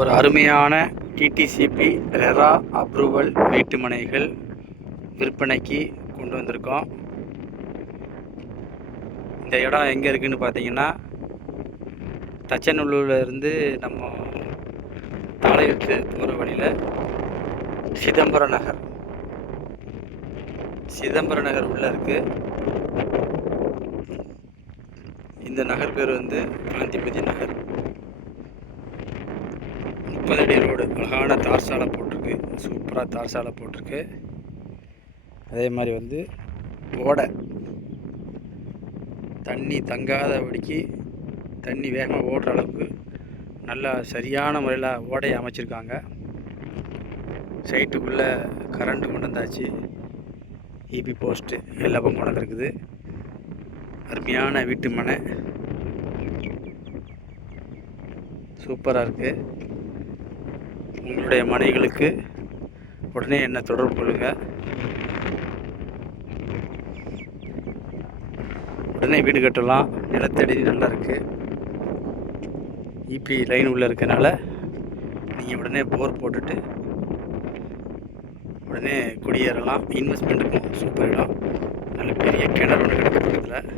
ஒரு அருமையான DTCP RERA approval வீட்டுமனைகள் விற்பனைக்கு கொண்டு வந்திருக்கோம். இந்த இடம் எங்கே இருக்குதுன்னு பார்த்தீங்கன்னா, தச்சநல்லூர்லேருந்து நம்ம தாளையத்து போகிற வழியில் சிதம்பர நகர் உள்ளே இருக்குது. இந்த நகர் பேர் வந்து காந்திமதி நகர். 30 அடி ரோடு, அழகான தார் சாலை போட்டிருக்கு, சூப்பராக தார் சாலை போட்டிருக்கு. அதே மாதிரி வந்து ஓடை, தண்ணி தங்காதபடிக்கு தண்ணி வேகமாக ஓடுற அளவுக்கு நல்லா சரியான முறையில் ஓடையை அமைச்சிருக்காங்க. சைட்டுக்குள்ளே கரண்ட்டு கொண்டு வந்தாச்சு, இபி போஸ்ட்டு எல்லாம் கொண்டு வந்துருக்குது. அருமையான வீட்டு மனை, சூப்பராக இருக்குது. உங்களுடைய மனைகளுக்கு உடனே என்ன தொடர்பு கொள்ளுங்கள். உடனே வீடு கட்டலாம். நிலத்தடி நல்லா இருக்குது. இபி லைன் உள்ளே இருக்கனால நீங்கள் உடனே போர் போட்டுட்டு உடனே குடியேறலாம். இன்வெஸ்ட்மெண்ட்டுக்கும் சூப்பர் இடம். நல்ல பெரிய கிணறு ஒன்று கிடக்கு பக்கத்தில்.